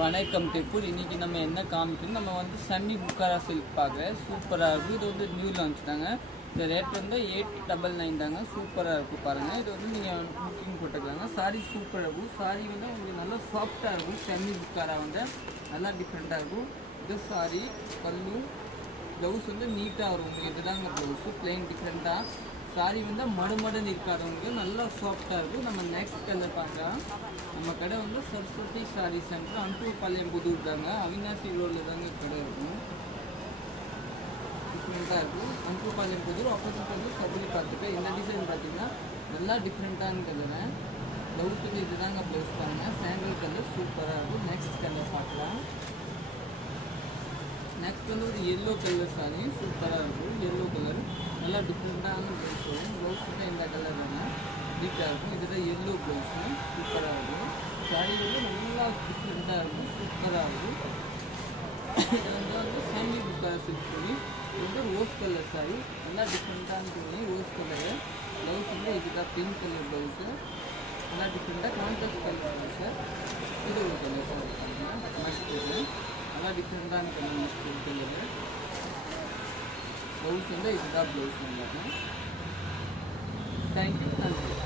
வணக்கம் திப்பூர். இன்றைக்கி நம்ம என்ன காமிக்கணும், நம்ம வந்து செமி புக்காரா சில்க் பார்க்குறேன். சூப்பராக இருக்கும். இது வந்து நியூ லான்ச் தாங்க. இந்த ரேட் வந்து 899 தாங்க. சூப்பராக இருக்கும் பாருங்கள். இது வந்து நீங்கள் புக்கிங் போட்டுக்கலாங்க. சாரீ சூப்பராக இருக்கும். சாரீ வந்து உங்களுக்கு நல்லா சாஃப்டாக இருக்கும். செமி புக்காரா வந்து நல்லா டிஃப்ரெண்ட்டாக இருக்கும். இது சாரீ பல்லு ப்ளவுஸ் வந்து நீட்டாக வரும். உங்களுக்கு இதுதாங்க ப்ளவுஸு பிளெயின் டிஃப்ரெண்ட்டாக. சாரீ வந்து மடுமடுன்னு இருக்காதவங்களுக்கு நல்லா சாஃப்டாக இருக்கும். நம்ம நெக்ஸ்ட் கலர் பார்க்கலாம். நம்ம கடை வந்து சரஸ்வதி சாரீ சென்டர், அன்டூர்பாளையம் புதூர் தாங்க. அவினாசி ரோடில் தாங்க கடை இருக்கும். டிஃப்ரெண்ட்டாக இருக்கும். அன்டூர்பாளையம் புதூர் ஆப்போசிட் வந்து சபரி பார்த்துட்டு இந்த டிசைன் பார்த்தீங்கன்னா நல்லா டிஃப்ரெண்ட்டான கலர். ப்ளவுஸுக்கு இது தாங்க ப்ளவுஸ் பாருங்கள். சாண்டல் கலர் சூப்பராக இருக்கும். நெக்ஸ்ட் கலர் பார்க்கலாம். நெக்ஸ்ட் வந்து ஒரு எல்லோ கலர் சாரி சூப்பராக இருக்கும். எல்லோ கலர் நல்லா டிஃப்ரெண்ட்டான ப்ளவுஸ் வரும். ப்ளவுஸுக்கு இந்த கலர் வேணும், நீட்டாக இருக்கும். இதுதான் எல்லோ ப்ளவுஸு சூப்பராக இருக்கும். சாரி வந்து நல்லா டிஃப்ரெண்ட்டாக இருக்கும், சூப்பராக இருக்கும். இது வந்து செமி புக்காரா சில்க் துணி. இது வந்து ரோஸ் கலர் சாரி, நல்லா டிஃப்ரெண்ட்டான துணி. ரோஸ் கலரு ப்ளவுஸ் வந்து இதுதான் பிங்க் கலர் ப்ளவுஸு, நல்லா டிஃப்ரெண்ட்டாக கான்ட்ராஸ்ட் கலர் ப்ளவுஸு. இது ஒரு கலர் சாரி பாருங்கள். மஸ்ட் நல்லா டிஃப்ரெண்ட்டான கலர் மஸ்ட் கலர். ப்ளவுஸ் வந்து இதுதான் ப்ளவுஸ் வந்துடும். தேங்க்யூ, நன்றி.